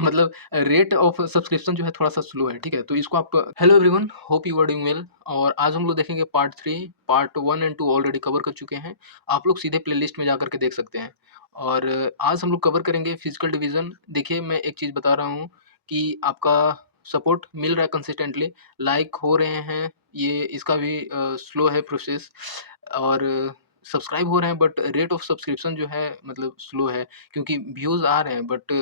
मतलब rate of subscription जो है थोड़ा-सा स्लो है, ठीक है? तो इसको आप hello everyone, hope you are doing well और आज हम लोग देखेंगे part 3, part 1 and 2 already cover कर चुके हैं। आप लोग सीधे प्लेलिस्ट में जाकर के देख सकते हैं और आज हम लोग कवर करेंगे फिजिकल डिवीज़न। देखिए, मैं एक चीज़ बता रहा हूँ कि आपका सपोर्ट मिल रहा है कंसिस्टेंटली, लाइक हो रहे हैं, ये इसका भी स्लो है प्रोसेस और सब्सक्राइब हो रहे हैं बट रेट ऑफ सब्सक्रिप्शन जो है मतलब स्लो है क्योंकि व्यूज़ आ रहे हैं बट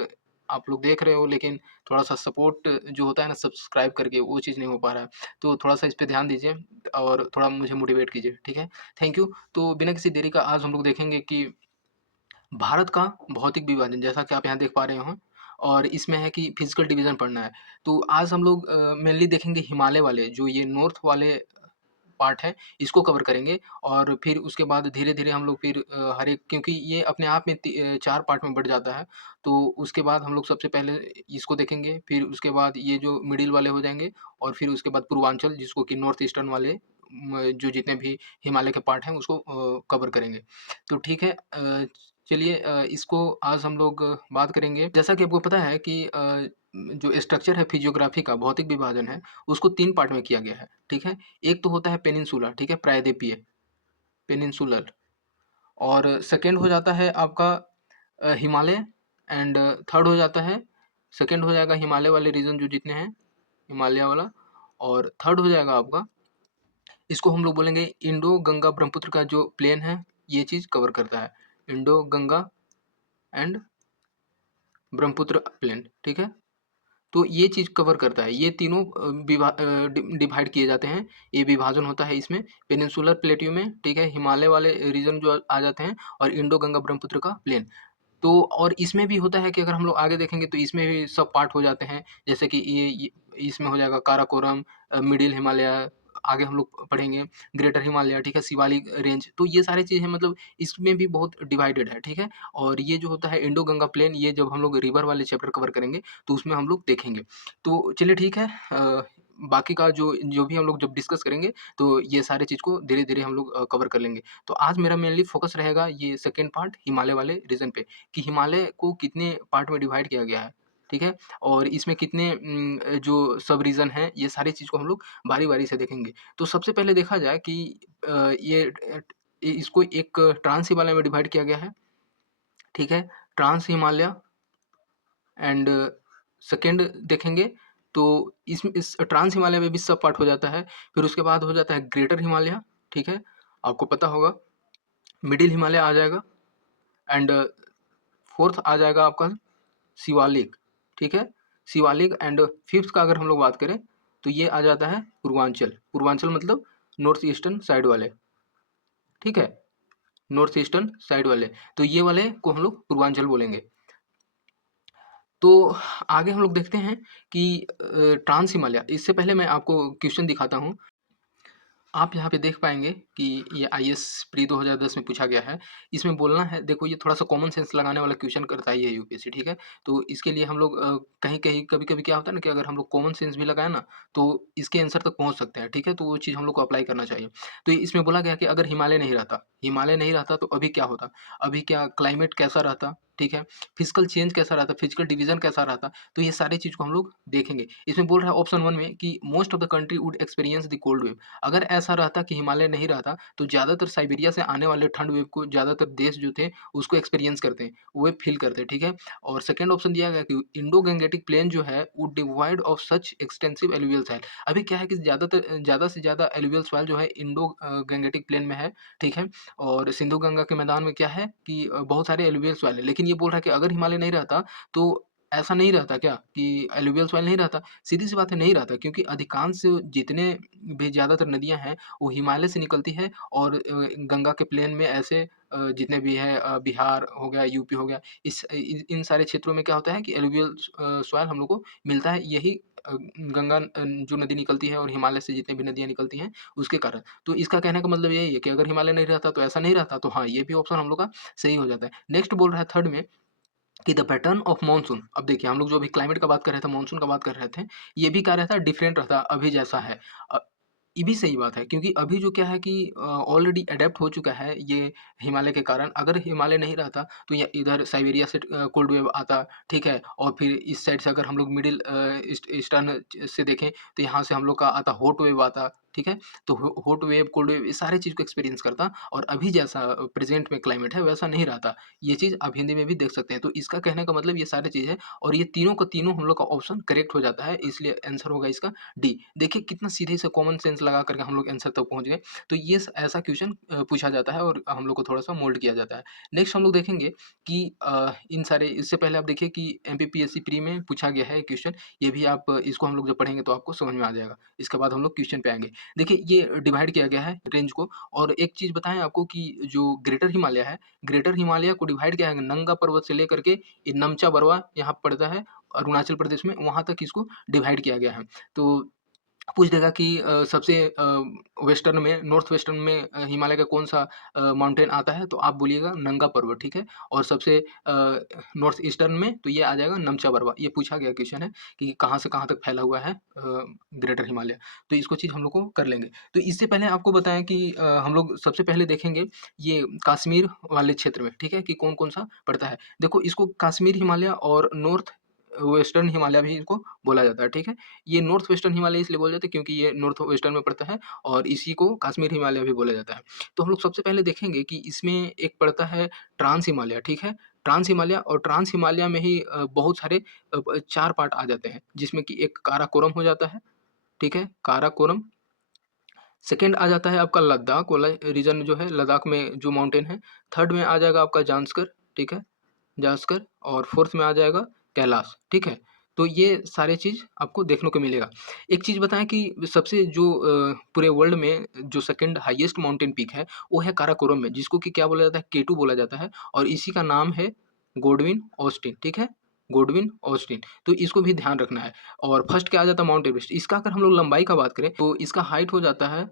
आप लोग देख रहे हो लेकिन थोड़ा-सा सपोर्ट जो होता है ना सब्सक्राइब करके वो चीज़ नहीं हो पा रहा है। तो थोड़ा-सा इस पे ध्यान दीजिए और थोड़ा मुझे मोटिवेट कीजिए, ठीक है? Thank you. तो बिना किसी देरी का आज हम लोग देखेंगे कि भारत का भौतिक विभाजन जैसा कि आप यहाँ देख पा रहे हो और इसमें है कि फिजिकल डिवीज़न पढ़ना है। तो आज हम लोग मेनली देखेंगे हिमालय वाले जो ये नॉर्थ वाले पार्ट है, इसको कवर करेंगे और फिर उसके बाद धीरे-धीरे हम लोग फिर हर एक क्योंकि ये अपने आप में 4 पार्ट में बँट जाता है, तो उसके बाद हम लोग सबसे पहले इसको देखेंगे, फिर उसके बाद ये जो मिडिल वाले हो जाएँगे और फिर उसके बाद पूर्वांचल जिसको कि नॉर्थ ईस्टर्न वाले जो जितने भी हिमालय के पार्ट हैं उसको कवर करेंगे। तो ठीक है चलिए इसको आज हम लोग बात करेंगे। जैसा कि आपको पता है कि जो स्ट्रक्चर है फिजियोग्राफी का भौतिक विभाजन है, उसको 3 पार्ट में किया गया है, ठीक है? एक तो होता है पेनिनसुला ठीक है? प्रायद्वीपीय, पेनिनसुलर और सेकंड हो जाता है आपका हिमालय एंड थर्ड हो जाता है सेकंड हो जाएगा हिमालय वाले रीजन जो जितने हैं, हिमालय वाला और थर्ड हो जाएगा आपका इसको हम लोग बोलेंगे इंडो गंगा ब्रह्मपुत्र का जो प्लेन है, ये चीज़ कवर करता है। Indo Ganga and Brahmaputra plain, ठीक है? तो ये चीज़ कवर करता है। ये तीनों डिवाइड किए जाते हैं। ये विभाजन होता है इसमें पेनिनसुलर प्लेट्यू में, ठीक है? हिमालय वाले रीजन जो आ जाते हैं और इंडो गंगा ब्रह्मपुत्र का प्लेन। तो और इसमें भी होता है कि अगर हम लोग आगे देखेंगे तो इसमें भी सब पार्ट हो जाते हैं। जैसे कि ये इसमें हो जाएगा काराकोरम मिडिल हिमालय, आगे हम लोग पढ़ेंगे ग्रेटर हिमालय, ठीक है? शिवालिक रेंज। तो ये सारी चीज़ें मतलब इसमें भी बहुत डिवाइडेड है, ठीक है? और ये जो होता है इंडो गंगा प्लेन ये जब हम लोग रिवर वाले चैप्टर कवर करेंगे तो उसमें हम लोग देखेंगे। तो चलिए ठीक है बाकी का जो जो भी हम लोग जब डिस्कस करेंगे तो ये सारी चीज़ को धीरे-धीरे हम लोग कवर कर लेंगे। तो आज मेरा मेनली फ़ोकस रहेगा ये सेकंड पार्ट हिमालय वाले रीजन पे कि हिमालय को कितने पार्ट में डिवाइड किया गया है, ठीक है? और इसमें कितने जो सब रीजन हैं, ये सारी चीज़ को हम लोग बारी-बारी से देखेंगे। तो सबसे पहले देखा जाए कि ये इसको एक ट्रांस हिमालय में डिवाइड किया गया है, ठीक है? ट्रांस हिमालय एंड सेकंड देखेंगे तो इस ट्रांस हिमालय में भी सब पार्ट हो जाता है। फिर उसके बाद हो जाता है ग्रेटर हिमालय, ठीक है? आपको पता होगा। मिडिल हिमालय आ जाएगा एंड फोर्थ आ जाएगा आपका शिवालिक, ठीक है? शिवालिक एंड फिफ्थ का अगर हम लोग बात करें तो ये आ जाता है पूर्वांचल। पूर्वांचल मतलब नॉर्थ ईस्टर्न साइड वाले, ठीक है? नॉर्थ ईस्टर्न साइड वाले। तो ये वाले को हम लोग पूर्वांचल बोलेंगे। तो आगे हम लोग देखते हैं कि ट्रांस हिमालय इससे पहले मैं आपको क्वेश्चन दिखाता हूँ। आप यहाँ पे देख पाएँगे कि ये आईएएस प्री 2010 में पूछा गया है। इसमें बोलना है देखो ये थोड़ा-सा कॉमन सेंस लगाने वाला क्वेश्चन करता है ये यूपीएससी, ठीक है? तो इसके लिए हम लोग कहीं-कहीं कभी-कभी क्या होता है ना कि अगर हम लोग कॉमन सेंस भी लगाएँ ना, तो इसके आंसर तक पहुँच सकते हैं, ठीक है? तो वो चीज़ हम लोग को अप्लाई करना चाहिए। तो इसमें बोला गया कि अगर हिमालय नहीं रहता तो अभी क्या होता? अभी क्या क्लाइमेट कैसा रहता, ठीक है? फिजिकल चेंज कैसा रहता? फिजिकल डिवीज़न कैसा रहता? तो ये सारी चीज़ को हम लोग देखेंगे। इसमें बोल रहा है ऑप्शन 1 में कि most of the country would experience the cold wave. अगर ऐसा रहता कि हिमालय नहीं रहता, तो ज़्यादातर साइबेरिया से आने वाले ठंड वेव को ज़्यादातर देश जो थे, उसको एक्सपीरियंस करते हैं, वो फ़ील करते हैं, ठीक है? और सेकंड ऑप्शन दिया गया कि इंडो गैंगेटिक प्लेन जो है, would divide of such extensive alluvial soil. अभी क्या है कि ज़्यादा से ज़्यादा एलुवियल सॉइल जो है इंडो गैंगेटिक प्लेन में है, ठीक है? और सिंधु गंगा के मैदान में क्या है कि बहुत सारे एलुवियल सॉइल है। लेकिन ये बोल रहा है कि अगर हिमालय नहीं रहता, तो ऐसा नहीं रहता क्या कि एलुवियल सॉइल नहीं रहता? सीधी-सी बात है नहीं रहता क्योंकि अधिकांश जितने भी ज़्यादातर नदियाँ हैं, वो हिमालय से निकलती है और गंगा के प्लेन में ऐसे जितने भी हैं बिहार हो गया, यूपी हो गया, इन सारे क्षेत्रों में क्या होता है कि एलुवियल सॉइल हम लोग को मिलता है यही गंगा जो नदी निकलती है और हिमालय से जितनी भी नदियाँ निकलती हैं, उसके कारण। तो इसका कहने का मतलब यही है कि अगर हिमालय नहीं रहता तो ऐसा नहीं रहता, तो हाँ, ये भी ऑप्शन हम लोग का सही हो जाता है। नेक्स्ट बोल रहा है थर्ड में कि द पैटर्न ऑफ मॉनसून। अब देखिए हम लोग जो अभी क्लाइमेट का बात कर रहे थे, मॉनसून का बात कर रहे थे, ये भी क्या रहता है डिफरेंट रहता है अभी जैसा है। ये भी सही बात है क्योंकि अभी जो क्या है कि ऑलरेडी अडैप्ट हो चुका है ये हिमालय के कारण। अगर हिमालय नहीं रहता तो ये इधर साइबेरिया से कोल्ड वेव आता, ठीक है? और फिर इस साइड से अगर हम लोग मिडिल ईस्टर्न से देखें तो यहाँ से हम लोग का आता हॉट वेव आता, ठीक है? तो हॉट वेव, कोल्ड वेव, ये सारी चीज़ को एक्सपीरियंस करता और अभी जैसा प्रेज़ेंट में क्लाइमेट है वैसा नहीं रहता। ये चीज़ आप हिंदी में भी देख सकते हैं। तो इसका कहने का मतलब ये सारी चीज़ है और ये तीनों का तीनों हम लोग का ऑप्शन करेक्ट हो जाता है, इसलिए आंसर होगा इसका डी। देखिए कितना सीधे से कॉमन सेंस लगा करके हम लोग आंसर तक पहुँच गए। तो ये ऐसा क्वेश्चन पूछा जाता है और हम लोग को थोड़ा-सा मोल्ड किया जाता है। नेक्स्ट हम लोग देखेंगे कि इन सारे इससे पहले आप देखिए कि एमपीपीएससी प्री में पूछा गया है क्वेश्चन, ये भी आप इसको हम लोग जब पढ़ेंगे तो आपको समझ में आ जाएगा। इसके बाद हम लोग क्वेश्चन पे आएँगे। देखिए ये डिवाइड किया गया है रेंज को और एक चीज़ बताएँ आपको कि जो ग्रेटर हिमालय है, ग्रेटर हिमालय को डिवाइड किया है नंगा पर्वत से लेकर के ये नमचा बरवा यहाँ पड़ता है अरुणाचल प्रदेश में, वहाँ तक इसको डिवाइड किया गया है। तो पूछ देगा कि सबसे वेस्टर्न में नॉर्थ वेस्टर्न में हिमालय का कौन-सा माउंटेन आता है? तो आप बोलिएगा नंगा पर्वत, ठीक है? और सबसे नॉर्थ ईस्टर्न में तो ये आ जाएगा नमचा बरवा। ये पूछा गया क्वेश्चन है कि कहाँ से कहाँ तक फैला हुआ है ग्रेटर हिमालय। तो इसको चीज़ हम लोग को कर लेंगे। तो इससे पहले आपको बताएँ कि हम लोग सबसे पहले देखेंगे ये कश्मीर वाले क्षेत्र में, ठीक है? कि कौन-कौन सा पड़ता है। देखो इसको कश्मीर हिमालय और नॉर्थ वेस्टर्न हिमालय भी इसको बोला जाता है, ठीक है? ये नॉर्थ वेस्टर्न हिमालय इसलिए बोला जाता है क्योंकि ये नॉर्थ वेस्टर्न में पड़ता है और इसी को कश्मीर हिमालय भी बोला जाता है। तो हम लोग सबसे पहले देखेंगे कि इसमें एक पड़ता है ट्रांस हिमालय, ठीक है? ट्रांस हिमालय और ट्रांस हिमालय में ही बहुत सारे 4 पार्ट आ जाते हैं, जिसमें कि एक काराकोरम हो जाता है, ठीक है? काराकोरम। सेकंड आ जाता है आपका लद्दाख वाला रीजन जो है, लद्दाख में जो माउंटेन है। थर्ड में आ जाएगा आपका जांस्कर, ठीक है? जास्कर और फोर्थ में आ जाएगा कैलाश, ठीक है? तो ये सारे चीज़ आपको देखने को मिलेगा। एक चीज़ बताएँ कि सबसे जो पूरे वर्ल्ड में जो सेकंड हाईएस्ट माउंटेन पीक है, वो है काराकोरम में, जिसको कि क्या बोला जाता है K2 बोला जाता है और इसी का नाम है गोडविन ऑस्टिन, ठीक है? गोडविन ऑस्टिन, तो इसको भी ध्यान रखना है। और फर्स्ट क्या आ जाता है माउंट एवरेस्ट। इसका अगर हम लोग लंबाई का बात करें तो इसका हाइट हो जाता है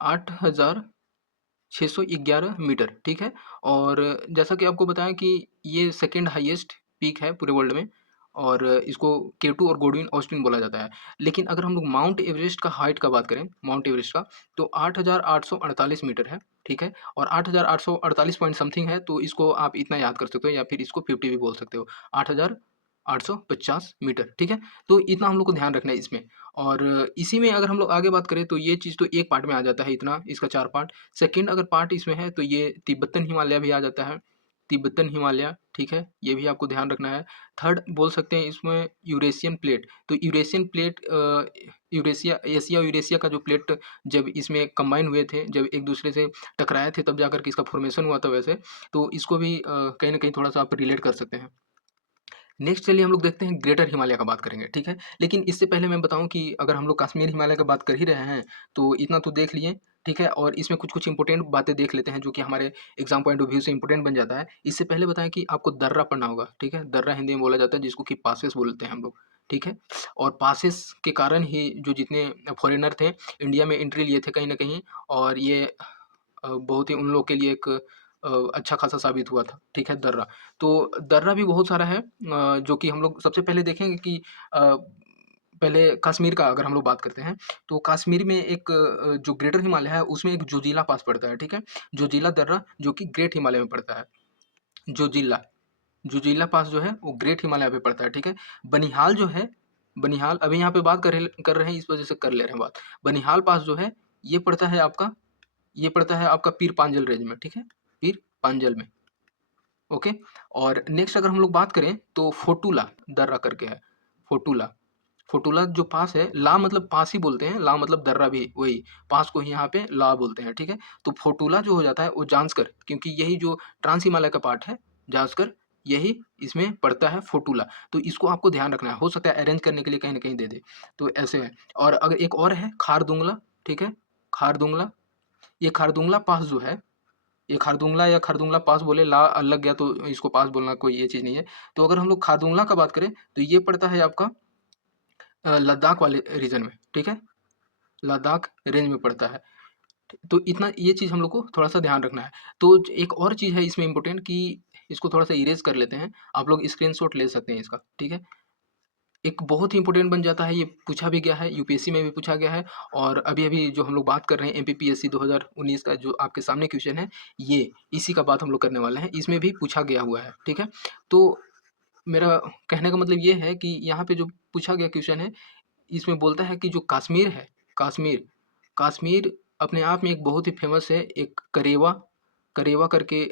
8611 मीटर, ठीक है? और जैसा कि आपको बताया कि ये सेकंड हाईएस्ट पीक है पूरे वर्ल्ड में और इसको K2 और गोडविन ऑस्टिन बोला जाता है। लेकिन अगर हम लोग माउंट एवरेस्ट का हाइट का बात करें, माउंट एवरेस्ट का, तो 8848 मीटर है, ठीक है? और 8848 पॉइंट समथिंग है, तो इसको आप इतना याद कर सकते हो या फिर इसको 50 भी बोल सकते हो। 8850 मीटर, ठीक है? तो इतना हम लोग को ध्यान रखना है इसमें। और इसी में अगर हम लोग आगे बात करें तो ये चीज़ तो एक पार्ट में आ जाता है इतना, इसका 4 पार्ट। सेकंड अगर पार्ट इसमें है तो ये तिब्बतन हिमालय भी आ जाता है, तिब्बतन हिमालय, ठीक है? ये भी आपको ध्यान रखना है। थर्ड बोल सकते हैं इसमें यूरेशियन प्लेट, तो यूरेशियन प्लेट यूरेशिया एशिया और यूरेशिया का जो प्लेट जब इसमें कंबाइन हुए थे, जब एक दूसरे से टकराए थे तब जाकर के इसका फॉर्मेशन हुआ था वैसे, तो इसको भी कहीं न कहीं थोड़ा-सा आप रिलेट कर सकते हैं। नेक्स्ट चलिए हम लोग देखते हैं ग्रेटर हिमालय का बात करेंगे, ठीक है? लेकिन इससे पहले मैं बताऊँ कि अगर हम लोग कश्मीर हिमालय का बात कर ही रहे हैं, तो इतना तो देख लिए, ठीक है? और इसमें कुछ-कुछ इम्पोर्टेंट बातें देख लेते हैं जो कि हमारे एग्ज़ाम पॉइंट ऑफ व्यू से इम्पोर्टेंट बन जाता है। इससे पहले बताएँ कि आपको दर्रा पढ़ना होगा, ठीक है? दर्रा हिंदी में बोला जाता है जिसको कि पासेस बोलते हैं हम लोग, ठीक है? और पासेस के कारण ही जो जितने फॉरेनर थे, इंडिया में एंट्री लिए थे कहीं न कहीं और ये बहुत ही उन लोग के लिए एक अच्छा खासा साबित हुआ था, ठीक है, दर्रा। तो दर्रा भी बहुत सारा है जो कि हम लोग सबसे पहले देखेंगे कि पहले कश्मीर का अगर हम लोग बात करते हैं, तो कश्मीर में एक जो ग्रेटर हिमालय है उसमें एक जोजिला पास पड़ता है, ठीक है? जोजिला दर्रा जो कि ग्रेट हिमालय में पड़ता है। जोजिला, जोजिला पास जो है वो ग्रेट हिमालय पे पड़ता है, ठीक है? बनिहाल जो है, बनिहाल अभी यहाँ पे बात कर रहे हैं इस वजह से कर ले रहे हैं बात। बनिहाल पास जो है ये पड़ता है आपका, ये पड़ता है आपका पीर पांजल रेंज में, ठीक है? पीर पांजल में, ओके। और नेक्स्ट अगर हम लोग बात करें तो फोटूला दर्रा करके है, फोटूला। फोटूला जो पास है, ला मतलब पास ही बोलते हैं, ला मतलब दर्रा भी वही, पास को ही यहाँ पे ला बोलते हैं, ठीक है? तो फोटूला जो हो जाता है वो जांस्कर, क्योंकि यही जो ट्रांस हिमालय का पार्ट है, जांस्कर, यही इसमें पड़ता है फोटूला। तो इसको आपको ध्यान रखना है, हो सकता है अरेंज करने के लिए कहीं न कहीं दे दे, तो ऐसे है। और अगर एक और है खारदुंगला, ठीक है? खारदुंगला, ये खारदुंगला पास जो है, ये खारदुंगला या खारदुंगला पास बोले, ला लग गया तो इसको पास बोलना कोई ये चीज़ नहीं है। तो अगर हम लोग खारदुंगला का बात करें तो ये पड़ता है आपका लद्दाख वाले रीजन में, ठीक है? लद्दाख रेंज में पड़ता है। तो इतना ये चीज़ हम लोग को थोड़ा-सा ध्यान रखना है। तो एक और चीज़ है इसमें इम्पोर्टेंट कि इसको थोड़ा-सा इरेज़ कर लेते हैं। आप लोग स्क्रीनशॉट ले सकते हैं इसका, ठीक है? एक बहुत ही इम्पोर्टेंट बन जाता है, ये पूछा भी गया है, यूपीएससी में भी पूछा गया है और अभी-अभी जो हम लोग बात कर रहे हैं एमपीपीएससी 2019 का जो आपके सामने क्वेश्चन है, ये इसी का बात हम लोग करने वाले हैं, इसमें भी पूछा गया हुआ है, ठीक है? तो मेरा कहने का मतलब ये है कि यहाँ पे जो पूछा गया क्वेश्चन है, इसमें बोलता है कि जो कश्मीर है, कश्मीर कश्मीर अपने आप में एक बहुत ही फ़ेमस है, एक करेवा करेवा करके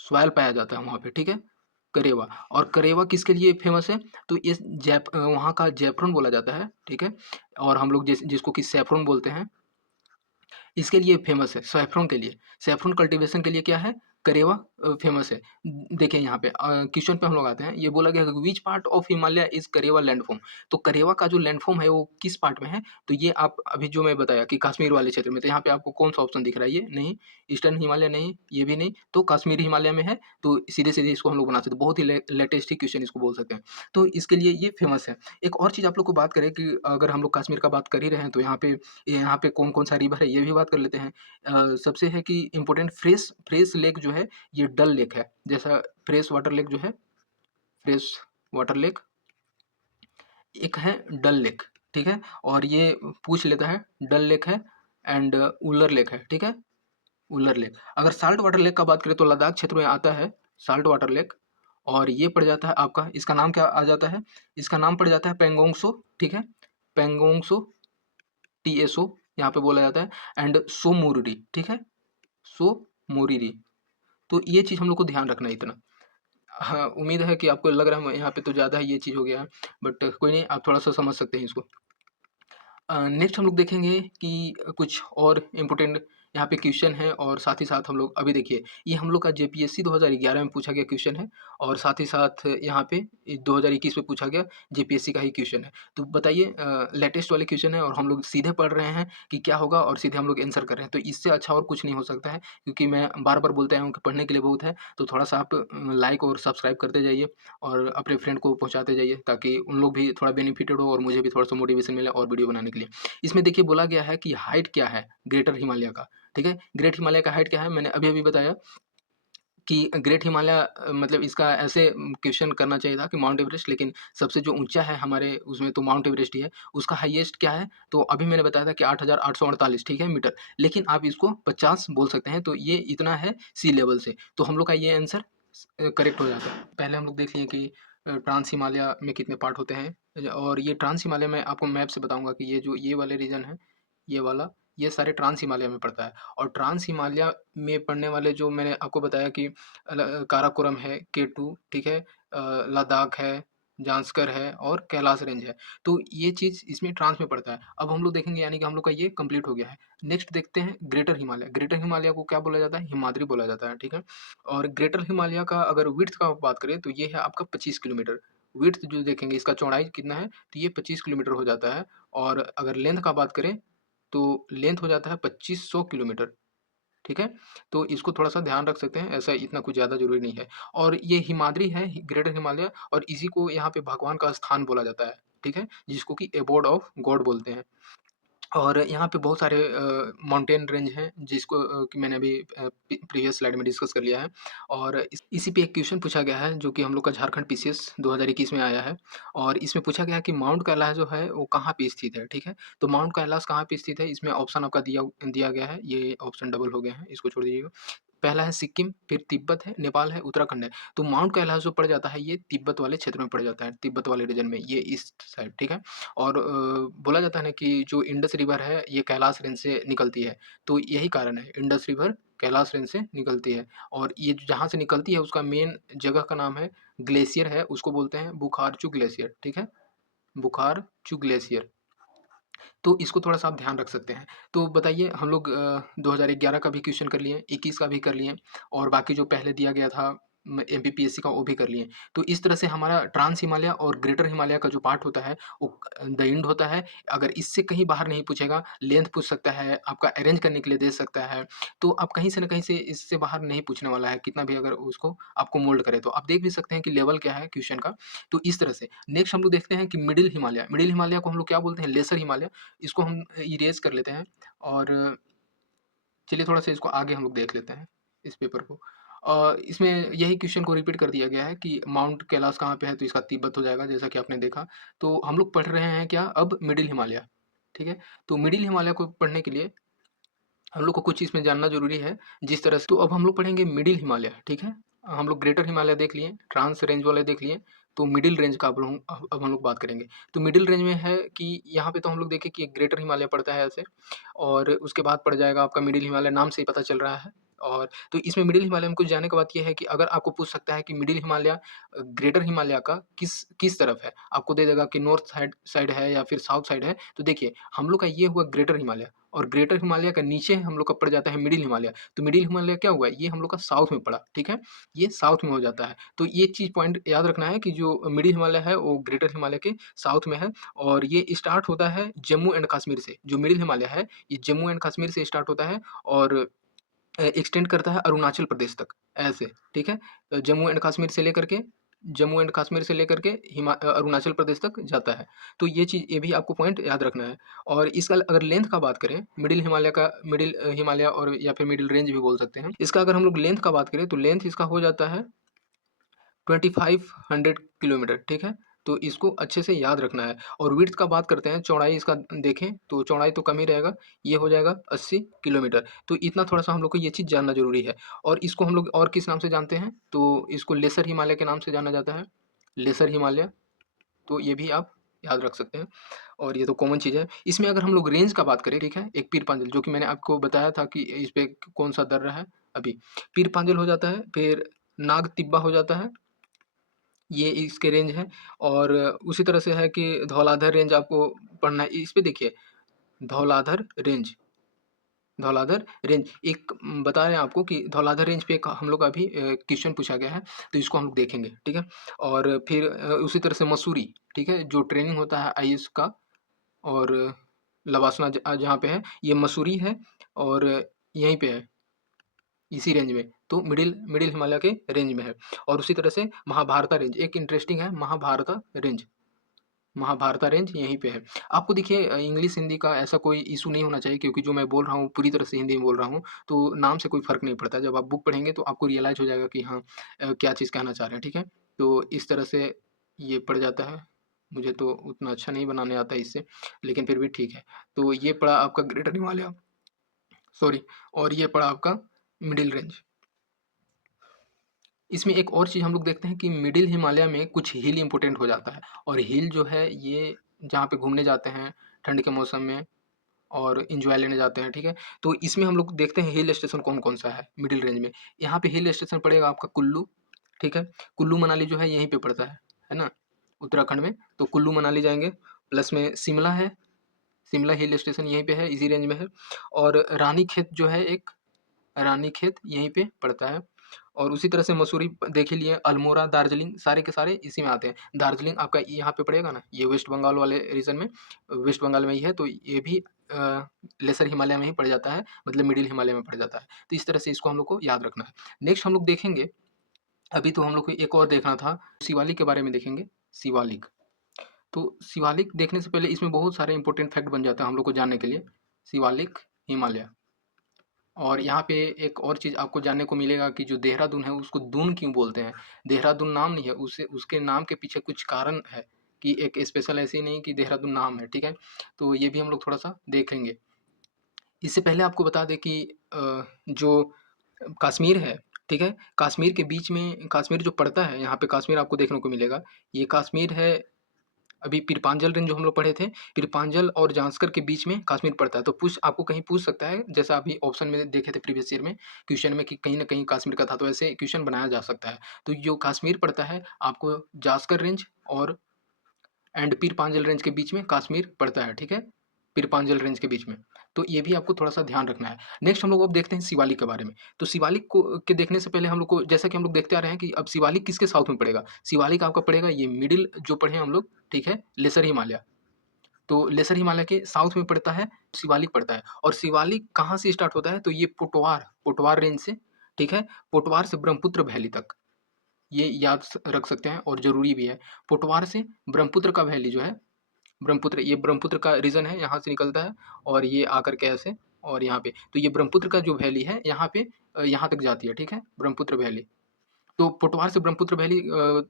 सॉइल पाया जाता है वहाँ पे, ठीक है? करेवा और करेवा किसके लिए फ़ेमस है? तो इस वहाँ का जैफ़रन बोला जाता है, ठीक है? और हम लोग जिसको कि सैफ़रन बोलते हैं, इसके लिए फ़ेमस है, सैफ़रन के लिए। सैफ़रन कल्टीवेशन के लिए क्या है? करेवा फ़ेमस है। देखिए यहाँ पे क्वेश्चन पे हम लोग आते हैं। ये बोला गया है कि which part of Himalaya is Karewa landform? तो करेवा का जो लैंडफ़ॉर्म है वो किस पार्ट में है? तो ये आप अभी जो मैं बताया कि कश्मीर वाले क्षेत्र में, तो यहाँ पे आपको कौन-सा ऑप्शन दिख रहा है? ये नहीं, ईस्टर्न हिमालय नहीं, ये भी नहीं, तो कश्मीरी हिमालय में है, तो सीधे-सीधे इसको हम लोग बना सकते हैं। बहुत ही लेटेस्ट ही क्वेश्चन इसको बोल सकते हैं। तो इसके लिए ये फ़ेमस है। एक और चीज़ आप लोग को बात करें कि अगर हम लोग कश्मीर का बात कर ही रहे हैं, तो यहाँ पे कौन-कौन सा रिवर है, ये भी बात कर लेते हैं। सबसे है कि इम्पोर्टेंट फ्रेश फ्रेश लेक जो है, ये डल लेक है। जैसा फ्रेश वाटर लेक जो है, फ्रेश वाटर लेक, एक है डल लेक, ठीक है? और ये पूछ लेता है, डल लेक है एंड उलर लेक है, ठीक है? उलर लेक। अगर साल्ट वाटर लेक का बात करें तो लद्दाख क्षेत्र में आता है साल्ट वाटर लेक और ये पड़ जाता है आपका, इसका नाम क्या आ जाता है? इसका नाम पड़ जाता है पेंगोंग सो, ठीक है? पेंगोंग सो, टीएसओ यहाँ पे बोला जाता है एंड सोमोरिरी, ठीक है? सोमोरिरी। तो ये चीज़ हम लोग को ध्यान रखना है इतना। हाँ, उम्मीद है कि आपको लग रहा है यहाँ पे तो ज़्यादा ही ये चीज़ हो गया है, बट कोई नहीं, आप थोड़ा-सा समझ सकते हैं इसको। नेक्स्ट हम लोग देखेंगे कि कुछ और इम्पोर्टेंट यहाँ पे क्वेश्चन है और साथ ही साथ हम लोग अभी देखिए, ये हम लोग का जेपीएससी 2011 में पूछा गया क्वेश्चन है और साथ ही साथ यहाँ पे 2021 में पूछा गया जेपीएससी का ही क्वेश्चन है। तो बताइए, लेटेस्ट वाले क्वेश्चन है और हम लोग सीधे पढ़ रहे हैं कि क्या होगा और सीधे हम लोग आंसर कर रहे हैं। तो इससे अच्छा और कुछ नहीं हो सकता है, क्योंकि मैं बार-बार बोलता आया हूँ कि पढ़ने के लिए बहुत है, तो थोड़ा-सा आप लाइक और सब्सक्राइब करते जाइए और अपने फ्रेंड को पहुँचाते जाइए, ताकि उन लोग भी थोड़ा बेनिफिटेड हो और मुझे भी थोड़ा-सा मोटिवेशन मिले और वीडियो बनाने के लिए। इसमें देखिए बोला गया है कि हाइट क्या है ग्रेटर हिमालय का, ठीक है? ग्रेट हिमालय का हाइट क्या है? मैंने अभी-अभी बताया कि ग्रेट हिमालय, मतलब इसका ऐसे क्वेश्चन करना चाहिए था कि माउंट एवरेस्ट, लेकिन सबसे जो ऊँचा है हमारे उसमें तो माउंट एवरेस्ट ही है। उसका हाईएस्ट क्या है? तो अभी मैंने बताया था कि 8848, ठीक है, मीटर। लेकिन आप इसको 50 बोल सकते हैं, तो ये इतना है सी लेवल से। तो हम लोग का ये आंसर करेक्ट हो जाता है। पहले हम लोग देख लिए कि ट्रांस हिमालय में कितने पार्ट होते हैं, और ये ट्रांस हिमालय मैं आपको मैप से बताऊँगा कि ये जो ये वाले रीजन है, ये वाला, ये सारे ट्रांस हिमालय में पड़ता है। और ट्रांस हिमालय में पड़ने वाले जो मैंने आपको बताया कि काराकोरम है, केटू, ठीक है? लद्दाख है, जांस्कर है और कैलाश रेंज है। तो ये चीज़ इसमें ट्रांस में पड़ता है। अब हम लोग देखेंगे, यानी कि हम लोग का ये कंप्लीट हो गया है। नेक्स्ट देखते हैं ग्रेटर हिमालय। ग्रेटर हिमालय को क्या बोला जाता है? हिमाद्री बोला जाता है, ठीक है? और ग्रेटर हिमालय का अगर विड्थ का बात करें तो ये है आपका 25 किलोमीटर। विड्थ जो देखेंगे, इसका चौड़ाई कितना है? तो ये 25 किलोमीटर हो जाता है। और अगर लेंथ का बात करें तो लेंथ हो जाता है 2500 किलोमीटर, ठीक है? तो इसको थोड़ा-सा ध्यान रख सकते हैं, ऐसा इतना कुछ ज़्यादा ज़रूरी नहीं है। और ये हिमाद्री है, ग्रेटर हिमालय, और इसी को यहाँ पे भगवान का स्थान बोला जाता है, ठीक है? जिसको कि एबोर्ड ऑफ गॉड बोलते हैं। और यहाँ पे बहुत सारे माउंटेन रेंज हैं, जिसको कि मैंने अभी प्रीवियस स्लाइड में डिस्कस कर लिया है। और इसी पे एक क्वेश्चन पूछा गया है जो कि हम लोग का झारखंड पीसीएस 2021 में आया है। और इसमें पूछा गया है कि माउंट कैलाश जो है वो कहाँ पे स्थित है, ठीक है? तो माउंट कैलाश कहाँ पे स्थित है, इसमें ऑप्शन आपका दिया दिया गया है, ये ऑप्शन डबल हो गए हैं, इसको छोड़ दीजिएगा। पहला है सिक्किम, फिर तिब्बत है, नेपाल है, उत्तराखंड है। तो माउंट कैलाश जो पड़ जाता है, ये तिब्बत वाले क्षेत्र में पड़ जाता है, तिब्बत वाले रीजन में, ये ईस्ट साइड, ठीक है? और बोला जाता है ना कि जो इंडस रिवर है, ये कैलाश रेंज से निकलती है। तो यही कारण है, इंडस रिवर कैलाश रेंज से निकलती है। और ये जहाँ से निकलती है उसका मेन जगह का नाम है, ग्लेशियर है, उसको बोलते हैं बुखारचू ग्लेशियर, ठीक है? बुखारचू ग्लेशियर। तो इसको थोड़ा-सा आप ध्यान रख सकते हैं। तो बताइए, हम लोग 2011 का भी क्वेश्चन कर लिए, 21 का भी कर लिए और बाकी जो पहले दिया गया था एमपीपीएससी का, वो भी कर लिए। तो इस तरह से हमारा ट्रांस हिमालय और ग्रेटर हिमालय का जो पार्ट होता है वो द एंड होता है। अगर इससे कहीं बाहर नहीं पूछेगा, लेंथ पूछ सकता है, आपका अरेंज करने के लिए दे सकता है। तो आप कहीं से न कहीं से इससे बाहर नहीं पूछने वाला है, कितना भी अगर उसको आपको मोल्ड करे तो। आप देख भी सकते हैं कि लेवल क्या है क्वेश्चन का। तो इस तरह से नेक्स्ट हम लोग देखते हैं कि मिडिल हिमालय। मिडिल हिमालय को हम लोग क्या बोलते हैं? लेसर हिमालय। इसको हम इरेज़ कर लेते हैं और चलिए थोड़ा-सा इसको आगे हम लोग देख लेते हैं, इस पेपर को। इसमें यही क्वेश्चन को रिपीट कर दिया गया है कि माउंट कैलाश कहाँ पे है, तो इसका तिब्बत हो जाएगा, जैसा कि आपने देखा। तो हम लोग पढ़ रहे हैं क्या अब, मिडिल हिमालय, ठीक है। तो मिडिल हिमालय को पढ़ने के लिए हम लोग को कुछ इसमें जानना जरूरी है, जिस तरह से। तो अब हम लोग पढ़ेंगे मिडिल हिमालय, ठीक है। हम लोग ग्रेटर हिमालय देख लिए, ट्रांस रेंज वाले देख लिए, तो मिडिल रेंज का अब हम लोग बात करेंगे। तो मिडिल रेंज में है कि यहाँ पे तो हम लोग देखें कि ग्रेटर हिमालय पड़ता है ऐसे, और उसके बाद पड़ जाएगा आपका मिडिल हिमालय, नाम से ही पता चल रहा है। और तो इसमें मिडिल हिमालय में कुछ जानने की बात यह है कि अगर आपको पूछ सकता है कि मिडिल हिमालय ग्रेटर हिमालय का किस किस तरफ है, आपको दे देगा कि नॉर्थ साइड साइड है या फिर साउथ साइड है। तो देखिए हम लोग का ये हुआ ग्रेटर हिमालय, और ग्रेटर हिमालय का नीचे हम लोग का पड़ जाता है मिडिल हिमालय। तो मिडिल हिमालय क्या हुआ, ये हम लोग का साउथ में पड़ा, ठीक है, ये साउथ में हो जाता है। तो ये चीज़ पॉइंट याद रखना है कि जो मिडिल हिमालय है वो ग्रेटर हिमालय के साउथ में है, और ये स्टार्ट होता है जम्मू एंड कश्मीर से। जो मिडिल हिमालय है ये जम्मू एंड कश्मीर से स्टार्ट होता है, और एक्सटेंड करता है अरुणाचल प्रदेश तक, ऐसे, ठीक है। जम्मू एंड कश्मीर से लेकर के अरुणाचल प्रदेश तक जाता है। तो ये चीज़, ये भी आपको पॉइंट याद रखना है। और इसका अगर लेंथ का बात करें, मिडिल हिमालय का, मिडिल हिमालय और या फिर मिडिल रेंज भी बोल सकते हैं, इसका अगर हम लोग लेंथ का बात करें तो लेंथ इसका हो जाता है 2500 किलोमीटर, ठीक है। तो इसको अच्छे से याद रखना है। और विड्थ का बात करते हैं, चौड़ाई इसका देखें तो चौड़ाई तो कम ही रहेगा, ये हो जाएगा 80 किलोमीटर। तो इतना थोड़ा-सा हम लोग को ये चीज़ जानना ज़रूरी है। और इसको हम लोग और किस नाम से जानते हैं, तो इसको लेसर हिमालय के नाम से जाना जाता है, लेसर हिमालय। तो ये भी आप याद रख सकते हैं, और ये तो कॉमन चीज़ है। इसमें अगर हम लोग रेंज का बात करें, ठीक है, एक पीर पांजल, जो कि मैंने आपको बताया था कि इस पे कौन-सा दर्रा है अभी। पीर पांजल हो जाता है, फिर नाग तिब्बा हो जाता है, ये इसके रेंज हैं। और उसी तरह से है कि धौलाधर रेंज आपको पढ़ना है। इस पे देखिए, धौलाधर रेंज, धौलाधर रेंज एक बता रहे हैं आपको कि धौलाधर रेंज पे एक हम लोग का अभी क्वेश्चन पूछा गया है, तो इसको हम लोग देखेंगे, ठीक है। और फिर उसी तरह से मसूरी, ठीक है, जो ट्रेनिंग होता है आईएएस का, और लवासना जहाँ पे है ये मसूरी है, और यहीं पे है, इसी रेंज में। तो मिडिल मिडिल हिमालय के रेंज में है। और उसी तरह से महाभारता रेंज एक इंटरेस्टिंग है, महाभारता रेंज, महाभारता रेंज यहीं पे है। आपको देखिए इंग्लिश हिंदी का ऐसा कोई इशू नहीं होना चाहिए, क्योंकि जो मैं बोल रहा हूँ पूरी तरह से हिंदी में बोल रहा हूँ, तो नाम से कोई फ़र्क नहीं पड़ता। जब आप बुक पढ़ेंगे तो आपको रियलाइज़ हो जाएगा कि हाँ क्या चीज़ कहना चाह रहे हैं, ठीक है। तो इस तरह से ये पड़ जाता है। मुझे तो उतना अच्छा नहीं बनाने आता है इससे, लेकिन फिर भी ठीक है। तो ये पड़ा आपका ग्रेटर हिमालय, सॉरी, और ये पड़ा आपका मिडिल रेंज। इसमें एक और चीज़ हम लोग देखते हैं कि मिडिल हिमालय में कुछ हिल इम्पोर्टेंट हो जाता है, और हिल जो है ये जहाँ पे घूमने जाते हैं ठंड के मौसम में, और एंजॉय लेने जाते हैं, ठीक है। तो इसमें हम लोग देखते हैं हिल स्टेशन कौन-कौन सा है मिडिल रेंज में। यहाँ पे हिल स्टेशन पड़ेगा आपका कुल्लू, ठीक है। कुल्लू मनाली जो है यहीं पे पड़ता है ना? उत्तराखंड में। तो कुल्लू मनाली जाएँगे, प्लस में शिमला है, शिमला हिल स्टेशन यहीं पे है, इसी रेंज में है। और रानीखेत जो है एक, रानीखेत यहीं पे पड़ता है। और उसी तरह से मसूरी देख ही लिए, अल्मोड़ा, दार्जिलिंग सारे के सारे इसी में आते हैं। दार्जिलिंग आपका यहाँ पे पड़ेगा ना, ये वेस्ट बंगाल वाले रीजन में, वेस्ट बंगाल में ही है, तो ये भी लेसर हिमालय में ही पड़ जाता है, मतलब मिडिल हिमालय में पड़ जाता है। तो इस तरह से इसको हम लोग को याद रखना है। नेक्स्ट हम लोग देखेंगे, अभी तो हम लोग को एक और देखना था, शिवालिक के बारे में देखेंगे, शिवालिक। तो शिवालिक देखने से पहले इसमें बहुत सारे इंपॉर्टेंट फैक्ट बन जाता है हम लोग को जानने के लिए। शिवालिक, हिमालय। और यहाँ पे एक और चीज़ आपको जानने को मिलेगा कि जो देहरादून है उसको दून क्यों बोलते हैं। देहरादून नाम नहीं है, उससे उसके नाम के पीछे कुछ कारण है, कि एक स्पेशल ऐसे ही नहीं कि देहरादून नाम है, ठीक है। तो ये भी हम लोग थोड़ा सा देख लेंगे। इससे पहले आपको बता दें कि जो कश्मीर है, ठीक है, कश्मीर के बीच में, कश्मीर जो पड़ता है यहाँ पे, कश्मीर आपको देखने को मिलेगा, ये कश्मीर है। अभी पीरपांजल रेंज जो हम लोग पढ़े थे, पीरपांजल और जांस्कर के बीच में कश्मीर पड़ता है। तो पूछ आपको कहीं पूछ सकता है, जैसा अभी ऑप्शन में देखे थे प्रीवियस ईयर में क्वेश्चन में, कि कहीं न कहीं कश्मीर का था, तो ऐसे क्वेश्चन बनाया जा सकता है। तो जो कश्मीर पड़ता है, आपको जास्कर रेंज और पीरपांजल रेंज के बीच में कश्मीर पड़ता है, ठीक है? पीरपांजल रेंज के बीच में। तो ये भी आपको थोड़ा-सा ध्यान रखना है। नेक्स्ट हम लोग अब देखते हैं शिवालिक के बारे में। तो शिवालिक को के देखने से पहले हम लोग को, जैसा कि हम लोग देखते आ रहे हैं कि अब शिवालिक किसके साउथ में पड़ेगा? शिवालिक आपका पड़ेगा ये मिडिल जो पढ़े हम लोग, ठीक है? लेसर हिमालय। तो लेसर हिमालय के साउथ में पड़ता है, शिवालिक पड़ता है। और शिवालिक कहाँ से स्टार्ट होता है? तो ये पोटवार रेंज से, ठीक है? पोटवार से ब्रह्मपुत्र वैली तक। ये याद रख सकते हैं, और ज़रूरी भी है। पोटवार से ब्रह्मपुत्र का वैली जो है, ब्रह्मपुत्र, ये ब्रह्मपुत्र का रीजन है, यहाँ से निकलता है, और ये आकर के ऐसे, और यहाँ पे, तो ये ब्रह्मपुत्र का जो वैली है यहाँ पे यहाँ तक जाती है, ठीक है? ब्रह्मपुत्र वैली। तो पोटवार से ब्रह्मपुत्र वैली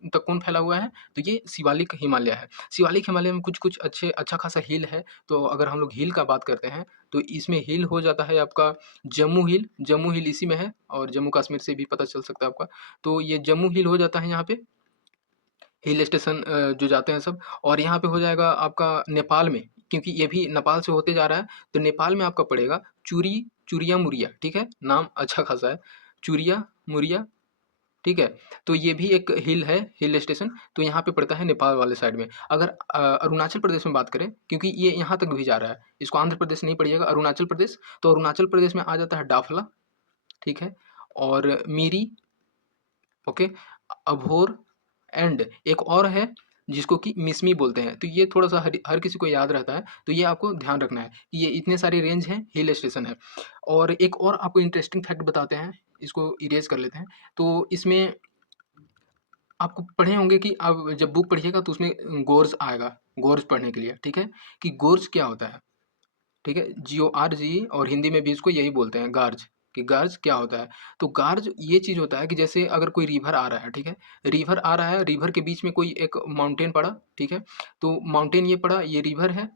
तक कौन फैला हुआ है? तो ये शिवालिक हिमालय है। शिवालिक हिमालय में कुछ-कुछ अच्छा खासा हिल है, तो अगर हम लोग हिल का बात करते हैं, तो इसमें हिल हो जाता है आपका जम्मू हिल इसी में है और जम्मू कश्मीर से भी पता चल सकता है आपका। तो ये जम्मू हिल हो जाता है यहाँ पे, हिल स्टेशन जो जाते हैं सब। और यहाँ पे हो जाएगा आपका नेपाल में, क्योंकि ये भी नेपाल से होते जा रहा है, तो नेपाल में आपका पड़ेगा चूरिया मुरिया, ठीक है? नाम अच्छा खासा है, चूरिया मुरिया, ठीक है? तो ये भी एक हिल है, हिल स्टेशन, तो यहाँ पे पड़ता है नेपाल वाले साइड में। अगर अरुणाचल प्रदेश में बात करें, क्योंकि ये यहाँ तक भी जा रहा है, इसको आंध्र प्रदेश नहीं पड़िएगा, अरुणाचल प्रदेश। तो अरुणाचल प्रदेश में आ जाता है डाफला, ठीक है? और मिरी, ओके, अभोर, एंड एक और है जिसको कि मिसमी बोलते हैं। तो ये थोड़ा सा हर किसी को याद रहता है, तो ये आपको ध्यान रखना है कि ये इतने सारे रेंज हैं, हिल स्टेशन है। और एक और आपको इंटरेस्टिंग फैक्ट बताते हैं, इसको इरेज कर लेते हैं। तो इसमें आपको पढ़े होंगे कि आप जब बुक पढ़िएगा तो उसमें गोर्ज आएगा, गोर्ज पढ़ने के लिए, ठीक है? कि गोर्ज क्या होता है, ठीक है? GORG, और हिंदी में भी इसको यही बोलते हैं गार्ज, कि गार्ज क्या होता है? तो गार्ज ये चीज़ होता है कि जैसे अगर कोई रिवर आ रहा है, ठीक है? रिवर आ रहा है, रिवर के बीच में कोई एक माउंटेन पड़ा, ठीक है? तो माउंटेन ये पड़ा, ये रिवर है,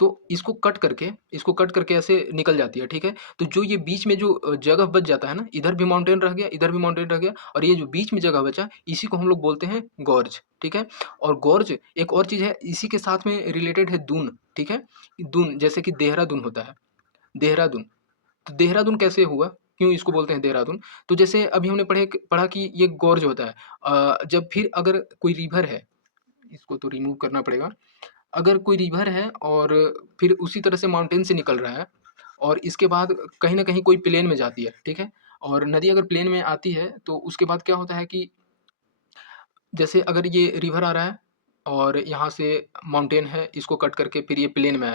तो इसको कट करके ऐसे निकल जाती है, ठीक है? तो जो ये बीच में जो जगह बच जाता है ना, इधर भी माउंटेन रह गया, इधर भी माउंटेन रह गया, और ये जो बीच में जगह बचा, इसी को हम लोग बोलते हैं गॉर्ज, ठीक है? और गॉर्ज एक और चीज़ है, इसी के साथ में रिलेटेड है दून, ठीक है? दून, जैसे कि देहरादून होता है, देहरादून। तो देहरादून कैसे हुआ? क्यों इसको बोलते हैं देहरादून? तो जैसे अभी हमने पढ़ा कि ये गॉर्ज होता है। जब फिर अगर कोई रिवर है, इसको तो रिमूव करना पड़ेगा। अगर कोई रिवर है और फिर उसी तरह से माउंटेन से निकल रहा है, और इसके बाद कहीं न कहीं कोई प्लेन में जाती है, ठीक है? और नदी अगर प्लेन में आती है, तो उसके बाद क्या होता है कि जैसे अगर ये रिवर आ रहा है और यहाँ से माउंटेन है, इसको कट करके फिर ये प्लेन में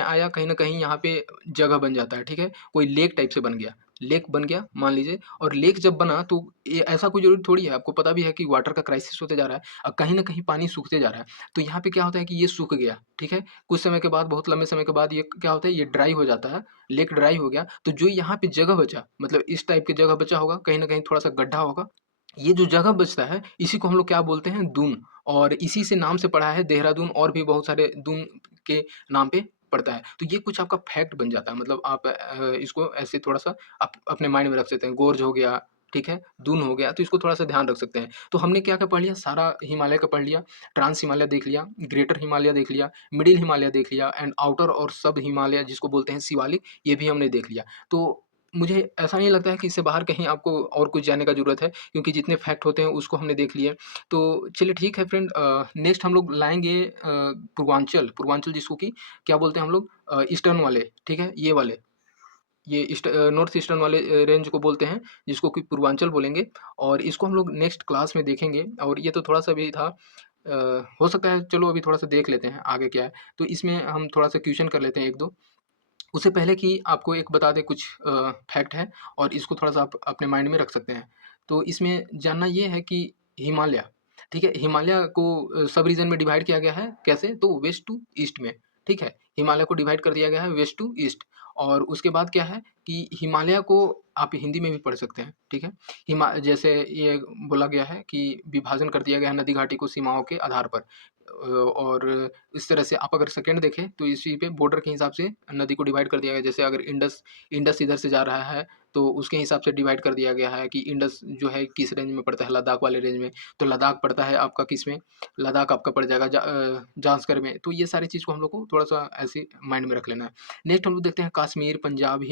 आया, कहीं न कहीं यहाँ पे जगह बन जाता है, ठीक है? कोई लेक टाइप से लेक बन गया मान लीजिए। और लेक जब बना तो ये ऐसा कोई ज़रूरी थोड़ी है, आपको पता भी है कि वाटर का क्राइसिस होते जा रहा है, कहीं न कहीं पानी सूखते जा रहा है। तो यहाँ पे क्या होता है कि ये सूख गया, ठीक है? कुछ समय के बाद, बहुत लंबे समय के बाद ये क्या होता है, ये ड्राई हो जाता है, लेक ड्राई हो गया, तो जो यहाँ पे जगह बचा, मतलब इस टाइप की जगह बचा होगा, कहीं न कहीं थोड़ा-सा गड्ढा होगा, ये जो जगह बचता है, इसी को हम लोग क्या बोलते हैं, दून। और इसी से नाम से पड़ा है देहरादून, और भी बहुत सारे दून के नाम पे पड़ता है। तो ये कुछ आपका फैक्ट बन जाता है, मतलब आप इसको ऐसे थोड़ा-सा आप अपने माइंड में रख सकते हैं। गोर्ज हो गया, ठीक है? दून हो गया, तो इसको थोड़ा-सा ध्यान रख सकते हैं। तो हमने क्या-क्या पढ़ लिया? सारा हिमालय का पढ़ लिया, ट्रांस हिमालय देख लिया, ग्रेटर हिमालय देख लिया, मिडिल हिमालय देख लिया, एंड आउटर और सब हिमालय जिसको बोलते हैं शिवालिक, ये भी हमने देख लिया। तो मुझे ऐसा नहीं लगता है कि इससे बाहर कहीं आपको और कुछ जानने का ज़रूरत है, क्योंकि जितने फैक्ट होते हैं उसको हमने देख लिए। तो चलिए ठीक है फ्रेंड, नेक्स्ट हम लोग लाएँगे पूर्वांचल जिसको कि क्या बोलते हैं हम लोग, ईस्टर्न वाले, ठीक है? ये वाले, ये नॉर्थ ईस्टर्न वाले रेंज को बोलते हैं, जिसको कि पूर्वांचल बोलेंगे। और इसको हम लोग नेक्स्ट क्लास में देखेंगे। और ये तो थोड़ा-सा भी था, हो सकता है चलो अभी थोड़ा-सा देख लेते हैं आगे क्या है। तो इसमें हम थोड़ा-सा क्वेश्चन कर लेते हैं 1-2। उससे पहले कि आपको एक बता दें, कुछ फैक्ट है, और इसको थोड़ा-सा आप अपने माइंड में रख सकते हैं। तो इसमें जानना ये है कि हिमालय, ठीक है? हिमालय को सब रीजन में डिवाइड किया गया है, कैसे? तो वेस्ट टू ईस्ट में, ठीक है? हिमालय को डिवाइड कर दिया गया है वेस्ट टू ईस्ट। और उसके बाद क्या है कि हिमालय को आप हिंदी में भी पढ़ सकते हैं, ठीक है? जैसे ये बोला गया है कि विभाजन कर दिया गया है नदी घाटी को सीमाओं के आधार पर। और इस तरह से आप अगर सेकंड देखें तो इसी पे बॉर्डर के हिसाब से नदी को डिवाइड कर दिया गया है। जैसे अगर इंडस इंडस इधर से जा रहा है, तो उसके हिसाब से डिवाइड कर दिया गया है कि इंडस जो है किस रेंज में पड़ता है, लद्दाख वाले रेंज में। तो लद्दाख पड़ता है आपका किस में, लद्दाख आपका पड़ जाएगा जांस्कर में। तो ये सारी चीज़ को हम लोग को थोड़ा-सा ऐसे माइंड में रख लेना है। नेक्स्ट हम लोग देखते हैं कश्मीर, पंजाब,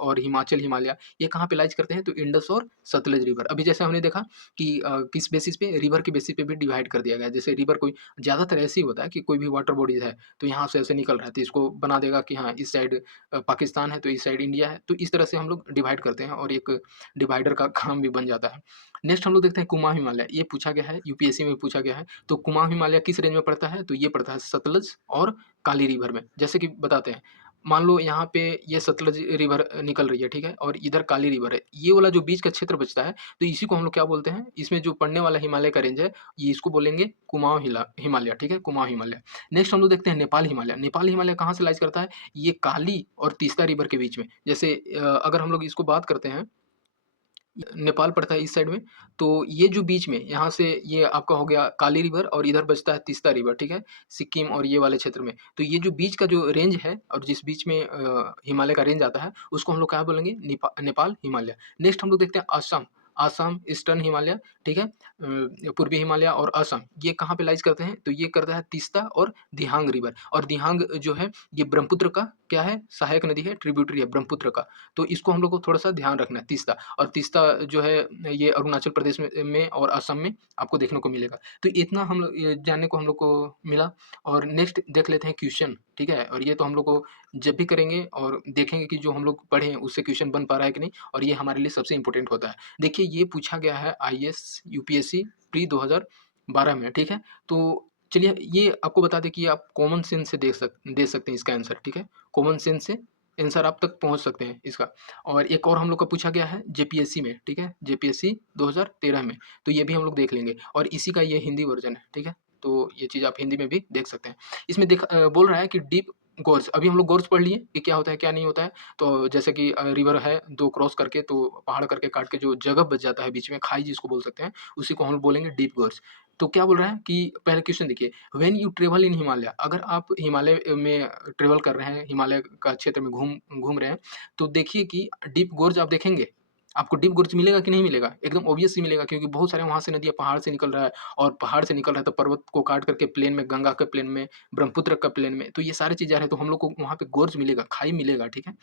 और हिमाचल हिमालय, ये कहाँ पे लाइज़ करते हैं? तो इंडस और सतलज रिवर। अभी जैसे हमने देखा कि किस बेसिस पे, रिवर के बेसिस पे भी डिवाइड कर दिया गया है। जैसे रिवर कोई ज़्यादातर ऐसे ही होता है कि कोई भी वाटर बॉडीज़ है, तो यहाँ से ऐसे निकल रहा है, तो इसको बना देगा कि हाँ, इस साइड पाकिस्तान है, तो इस साइड इंडिया है। तो इस तरह से हम लोग डिवाइड करते हैं, और एक डिवाइडर का काम भी बन जाता है। नेक्स्ट हम लोग देखते हैं कुमाऊँ हिमालय, ये पूछा गया है, यूपीएससी में पूछा गया है। तो कुमाऊँ हिमालय किस रेंज में पड़ता है? तो ये पड़ता है सतलज और काली रिवर में। जैसे कि बताते हैं, मान लो यहाँ पे ये सतलज रिवर निकल रही है, ठीक है? और इधर काली रिवर है। ये वाला जो बीच का क्षेत्र बचता है, तो इसी को हम लोग क्या बोलते हैं? इसमें जो पड़ने वाला हिमालय का रेंज है, ये इसको बोलेंगे कुमाऊँ हिमालय, ठीक है? कुमाऊँ हिमालय। नेक्स्ट हम लोग देखते हैं नेपाल हिमालय। नेपाल हिमालय कहाँ से लाइज़ करता है? ये काली और तीस्ता रिवर के बीच में। जैसे अगर हम लोग इसको बात करते हैं, नेपाल पड़ता है इस साइड में, तो ये जो बीच में यहाँ से ये आपका हो गया काली रिवर और इधर बचता है तीस्ता रिवर, ठीक है? सिक्किम और ये वाले क्षेत्र में। तो ये जो बीच का जो रेंज है और जिस बीच में हिमालय का रेंज आता है, उसको हम लोग क्या बोलेंगे? नेपाल हिमालय। नेक्स्ट हम लोग देखते हैं असम। असम ईस्टर्न हिमालय, ठीक है? पूर्वी हिमालय और असम, ये कहाँ पे लाइज़ करते हैं? तो ये करता है तीस्ता और दिहांग रिवर, और दिहांग जो है ये ब्रह्मपुत्र का क्या है? सहायक नदी है, ट्रिब्यूटरी है ब्रह्मपुत्र का। तो इसको हम लोग को थोड़ा-सा ध्यान रखना है, तीस्ता। और तीस्ता जो है ये अरुणाचल प्रदेश में और असम में आपको देखने को मिलेगा। तो इतना हम लोग ये जानने को हम लोग को मिला। और नेक्स्ट देख लेते हैं क्वेश्चन, ठीक है? और ये तो हम लोग को जब भी करेंगे और देखेंगे कि जो हम लोग पढ़े हैं उससे क्वेश्चन बन पा रहा है कि नहीं, और ये हमारे लिए सबसे इम्पोर्टेंट होता है। देखिए ये पूछा गया है आईएएस, यूपीएससी प्री 2012 में, ठीक है? तो चलिए ये आपको बता दें कि आप कॉमन सेंस से दे सकते हैं इसका आंसर, ठीक है? कॉमन सेंस से आंसर आप तक पहुँच सकते हैं इसका। और एक और हम लोग का पूछा गया है जेपीएससी में, ठीक है? जेपीएससी 2013 में, तो ये भी हम लोग देख लेंगे और इसी का ये हिंदी वर्ज़न है, ठीक है? तो ये चीज़ आप हिंदी में भी देख सकते हैं। इसमें बोल रहा है कि डीप गोर्ज, अभी हम लोग गोर्ज पढ़ लिए कि क्या होता है, क्या नहीं होता है। तो जैसे कि रिवर है 2 क्रॉस करके, तो पहाड़ करके काट के जो जगह बच जाता है बीच में, खाई जिसको बोल सकते हैं, उसी को हम लोग बोलेंगे डीप गोर्ज। तो क्या बोल रहा है कि पहले क्वेश्चन देखिए, when you travel in Himalaya, अगर आप हिमालय में ट्रैवल कर रहे हैं, हिमालय का क्षेत्र में घूम घूम रहे हैं, तो देखिए कि डीप गोर्ज आप देखेंगे, आपको डीप गोर्ज मिलेगा कि नहीं मिलेगा? एकदम ऑब्वियस ही मिलेगा, क्योंकि बहुत सारे वहाँ से नदियाँ पहाड़ से निकल रहा है, और पहाड़ से निकल रहा है तो पर्वत को काट करके प्लेन में, गंगा के प्लेन में, ब्रह्मपुत्र का प्लेन में, तो ये सारी चीज़ें आ रही है, तो हम लोग को वहाँ पे गोर्ज मिलेगा, खाई मिलेगा, ठीक है?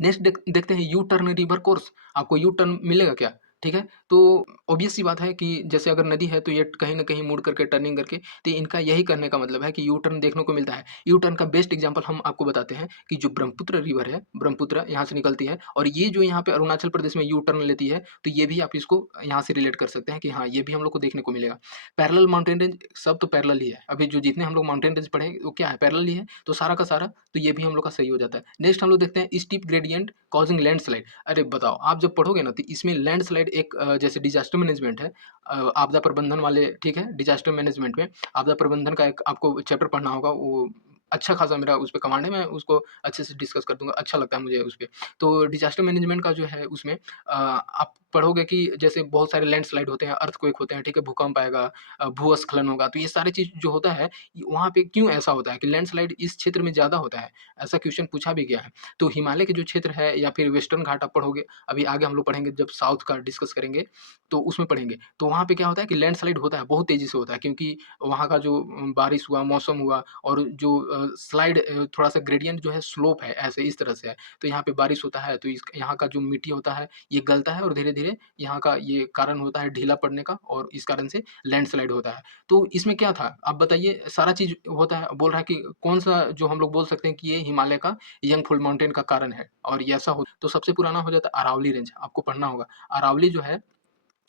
नेक्स्ट देखते हैं यू टर्न रिवर कोर्स, आपको यू टर्न मिलेगा क्या? ठीक है? तो ऑब्वियस सी बात है कि जैसे अगर नदी है तो ये कहीं न कहीं मुड़ करके टर्निंग करके, तो इनका यही करने का मतलब है कि यू टर्न देखने को मिलता है। यू टर्न का बेस्ट एग्ज़ाम्पल हम आपको बताते हैं कि जो ब्रह्मपुत्र रिवर है, ब्रह्मपुत्र यहाँ से निकलती है और ये जो यहाँ पे अरुणाचल प्रदेश में यू टर्न लेती है, तो ये भी आप इसको यहाँ से रिलेट कर सकते हैं कि हाँ, ये भी हम लोग को देखने को मिलेगा। पैरेलल माउंटेन रेंज, सब तो पैरेलल ही है। अभी जो जितने हम लोग माउंटेन रेंज पढ़े वो क्या है? पैरेलल ही है, तो सारा का सारा तो ये भी हम लोग का सही हो जाता है। नेक्स्ट हम लोग देखते हैं स्टीप ग्रेडिएंट कॉजिंग लैंडस्लाइड। अरे बताओ, आप जब पढ़ोगे ना तो इसमें लैंडस्लाइड एक जैसे डिजास्टर मैनेजमेंट है, आपदा प्रबंधन वाले, ठीक है? डिजास्टर मैनेजमेंट में आपदा प्रबंधन का एक आपको चैप्टर पढ़ना होगा, वो अच्छा खासा मेरा उस पे कमांड है, मैं उसको अच्छे से डिस्कस कर दूँगा, अच्छा लगता है मुझे उस पे। तो डिजास्टर मैनेजमेंट का जो है उसमें आप पढ़ोगे कि जैसे बहुत सारे लैंडस्लाइड होते हैं, अर्थक्वेक होते हैं, ठीक है? भूकंप आएगा, भूस्खलन होगा, तो ये सारी चीज़ जो होता है, वहाँ पे क्यों ऐसा होता है कि लैंडस्लाइड इस क्षेत्र में ज़्यादा होता है? ऐसा क्वेश्चन पूछा भी गया है। तो हिमालय के जो क्षेत्र है या फिर वेस्टर्न घाट आप पढ़ोगे, अभी आगे हम लोग पढ़ेंगे जब साउथ का डिस्कस करेंगे, तो उसमें पढ़ेंगे। तो वहाँ पे क्या होता है कि लैंडस्लाइड होता है, बहुत तेज़ी से होता है, क्योंकि वहाँ का जो बारिश हुआ, मौसम हुआ, और जो स्लाइड थोड़ा-सा ग्रेडिएंट जो है स्लोप है, ऐसे इस तरह से है। तो यहाँ पे बारिश होता है तो इस यहाँ का जो मिट्टी होता है, ये गलता है और धीरे-धीरे यहाँ का ये कारण होता है ढीला पड़ने का, और इस कारण से लैंडस्लाइड होता है। तो इसमें क्या था? आप बताइए, सारा चीज़ होता है, बोल रहा है कि कौन-सा जो हम लोग बोल सकते हैं कि ये हिमालय का यंगफुल माउंटेन का कारण है, और ये ऐसा हो तो सबसे पुराना हो जाता है अरावली रेंज, आपको पढ़ना होगा। अरावली जो है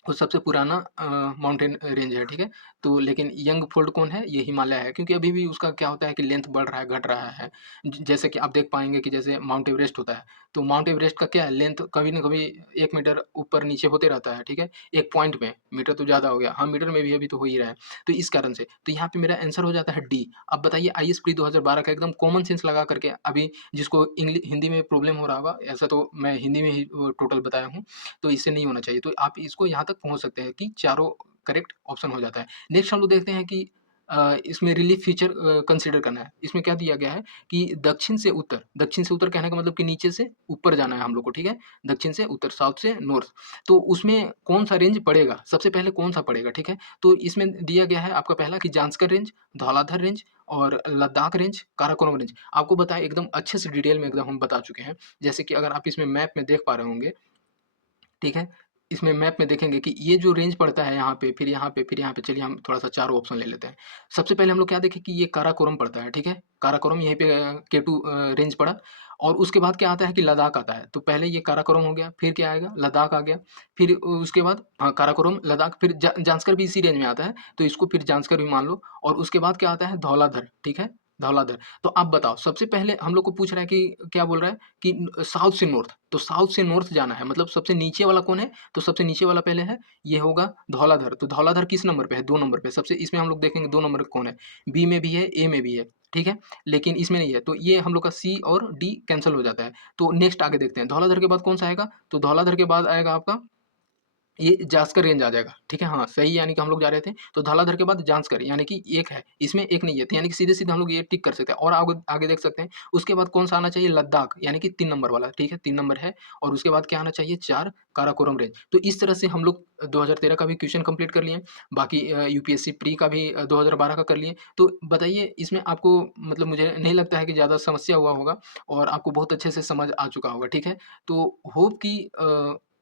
वो सबसे पुराना माउंटेन रेंज है, ठीक है? तो लेकिन यंग फोल्ड कौन है? ये हिमालय है, क्योंकि अभी भी उसका क्या होता है कि लेंथ बढ़ रहा है, घट रहा है। जैसे कि आप देख पाएँगे कि जैसे माउंट एवरेस्ट होता है, तो माउंट एवरेस्ट का क्या है, लेंथ कभी न कभी 1 मीटर ऊपर-नीचे होते रहता है, ठीक है? एक पॉइंट में, मीटर तो ज़्यादा हो गया, हाँ, मीटर में भी अभी तो हो ही रहा है। तो इस कारण से, तो यहाँ पे मेरा आंसर हो जाता है डी। अब बताइए आईएएस प्री 2012 का एकदम कॉमन सेंस लगा करके, अभी जिसको हिंदी में प्रॉब्लम हो रहा होगा, ऐसा तो मैं हिंदी में ही टोटल बताया हूँ, तो इससे नहीं होना चाहिए। तो आप इसको यहाँ तक पहुँच सकते हैं कि चारों करेक्ट ऑप्शन हो जाता है। नेक्स्ट हम लोग देखते हैं कि इसमें रिलीफ फीचर कंसीडर करना है। इसमें क्या दिया गया है कि दक्षिण से उत्तर कहने का मतलब कि नीचे से ऊपर जाना है हम लोग को, ठीक है? दक्षिण से उत्तर, साउथ से नॉर्थ। तो उसमें कौन-सा रेंज पड़ेगा? सबसे पहले कौन-सा पड़ेगा, ठीक है? तो इसमें दिया गया है आपका पहला कि जांस्कर रेंज, धौलाधर रेंज और लद्दाख रेंज, काराकोरम रेंज। आपको बताएँ एकदम अच्छे से डिटेल में एकदम हम बता चुके हैं। जैसे कि अगर आप इसमें मैप में देख पा रहे होंगे, ठीक है? इसमें मैप में देखेंगे कि ये जो रेंज पड़ता है यहाँ पे, फिर यहाँ पे, फिर यहाँ पे, चलिए हम थोड़ा-सा चारों ऑप्शन ले लेते हैं। सबसे पहले हम लोग क्या देखें कि ये काराकोरम पड़ता है, ठीक है? काराकोरम यहीं पे K2 रेंज पड़ा, और उसके बाद क्या आता है कि लद्दाख आता है। तो पहले ये काराकोरम हो गया, फिर क्या आएगा? लद्दाख आ गया, फिर उसके बाद हाँ, काराकोरम, लद्दाख, फिर जांस्कर भी इसी रेंज में आता है, तो इसको फिर जांस्कर भी मान लो, और उसके बाद क्या आता है? धौलाधर, ठीक है? धौलाधर। तो आप बताओ सबसे पहले हम लोग को पूछ रहा है कि क्या बोल रहा है कि साउथ से नॉर्थ, तो साउथ से नॉर्थ जाना है मतलब सबसे नीचे वाला कौन है? तो सबसे नीचे वाला पहले है, ये होगा धौलाधर। तो धौलाधर किस नंबर पे है? 2 नंबर पे। सबसे इसमें हम लोग देखेंगे 2 नंबर कौन है? बी में भी है, ए में भी है, ठीक है? लेकिन इसमें नहीं है, तो ये हम लोग का सी और डी कैंसल हो जाता है। तो नेक्स्ट आगे देखते हैं, धौलाधर के बाद कौन-सा आएगा? तो धौलाधर के बाद आएगा आपका ये जास्कर रेंज आ जाएगा, ठीक है? हाँ, सही यानी कि हम लोग जा रहे थे, तो धौलाधर के बाद जांस्कर यानी कि 1 है, इसमें 1 नहीं है, तो यानी कि सीधे-सीधे हम लोग ये टिक कर सकते हैं और आगे आगे देख सकते हैं, उसके बाद कौन-सा आना चाहिए? लद्दाख यानी कि 3 नंबर वाला, ठीक है? 3 नंबर है और उसके बाद क्या आना चाहिए? 4 काराकोरम रेंज। तो इस तरह से हम लोग 2013 का भी क्वेश्चन कंप्लीट कर लिए, बाकी यूपीएससी प्री का भी 2012 का कर लिए। तो बताइए इसमें आपको मतलब मुझे नहीं लगता है कि ज़्यादा समस्या हुआ होगा और आपको बहुत अच्छे से समझ आ चुका होगा, ठीक है? तो होप कि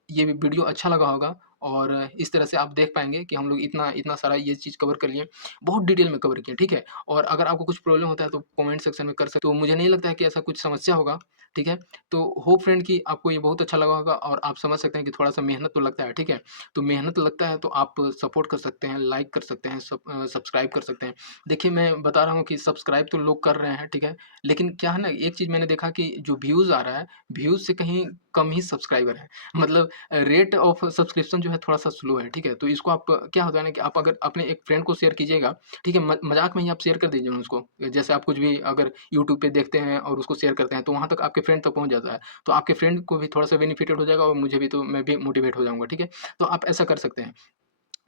ये वीडियो अच्छा लगा होगा और इस तरह से आप देख पाएँगे कि हम लोग इतना इतना सारा ये चीज़ कवर कर लिए। बहुत डिटेल में कवर किए, ठीक है? और अगर आपको कुछ प्रॉब्लम होता है तो कमेंट सेक्शन में कर सकते हो। तो मुझे नहीं लगता है कि ऐसा कुछ समस्या होगा, ठीक है? तो होप फ्रेंड कि आपको ये बहुत अच्छा लगा होगा और आप समझ सकते हैं कि थोड़ा-सा मेहनत तो लगता है, ठीक है? तो मेहनत लगता है तो आप सपोर्ट कर सकते हैं, लाइक कर सकते हैं, सब्सक्राइब कर सकते हैं। देखिए मैं बता रहा हूँ कि सब्सक्राइब तो लोग कर रहे हैं, ठीक है? लेकिन क्या है ना, एक चीज़ मैंने देखा कि जो व्यूज़ आ रहा है, व्यूज़ से कहीं कम ही सब्सक्राइबर हैं। मतलब रेट ऑफ सब्सक्रिप्शन जो है थोड़ा-सा स्लो है, ठीक है? तो इसको आप क्या होता है ना कि आप अगर अपने एक फ्रेंड को शेयर कीजिएगा, ठीक है? मज़ाक में ही आप शेयर कर दीजिए उसको। जैसे आप कुछ भी अगर यूट्यूब पे देखते हैं और उसको शेयर करते हैं, तो वहाँ तक आपके फ्रेंड तक पहुँच जाता है। तो आपके फ्रेंड को भी थोड़ा-सा बेनिफिटेड हो जाएगा और मुझे भी, तो मैं भी मोटिवेट हो जाऊँगा, ठीक है? तो आप ऐसा कर सकते हैं।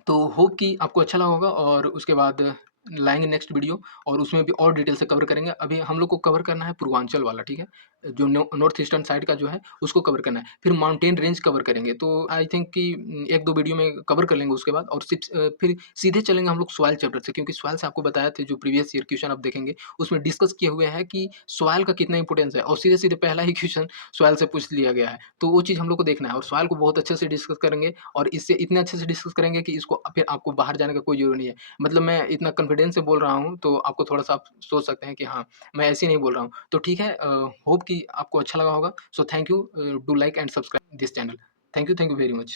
तो होप कि आपको अच्छा लगा होगा और उसके बाद लाएँगे नेक्स्ट वीडियो और उसमें भी और डिटेल से कवर करेंगे। अभी हम लोग को कवर करना है पूर्वांचल वाला, ठीक है? जो नॉर्थ ईस्टर्न साइड का जो है, उसको कवर करना है। फिर माउंटेन रेंज कवर करेंगे। तो आई थिंक कि 1-2 वीडियो में कवर कर लेंगे उसके बाद और फिर सीधे चलेंगे हम लोग सॉइल चैप्टर से, क्योंकि सॉइल से आपको बताया था जो प्रीवियस ईयर क्वेश्चन आप देखेंगे, उसमें डिस्कस किए हुए हैं कि सॉइल का कितना इम्पोर्टेंस है और सीधे-सीधे पहला ही क्वेश्चन सॉइल से पूछ लिया गया है। तो वो चीज़ हम लोग को देखना है और सॉइल को बहुत अच्छे से डिस्कस करेंगे और इससे इतने अच्छे से डिस्कस करेंगे कि इसको फिर आपको बाहर जाने का कोई ज़रूरत नहीं है। मतलब मैं इतना कॉन्फिडेंस से बोल रहा हूँ, तो आपको थोड़ा-सा आप सोच सकते हैं कि हाँ, मैं ऐसे ही नहीं बोल रहा हूँ। तो ठीक है, होप कि आपको अच्छा लगा होगा। So thank you, do like and subscribe this channel. Thank you very much.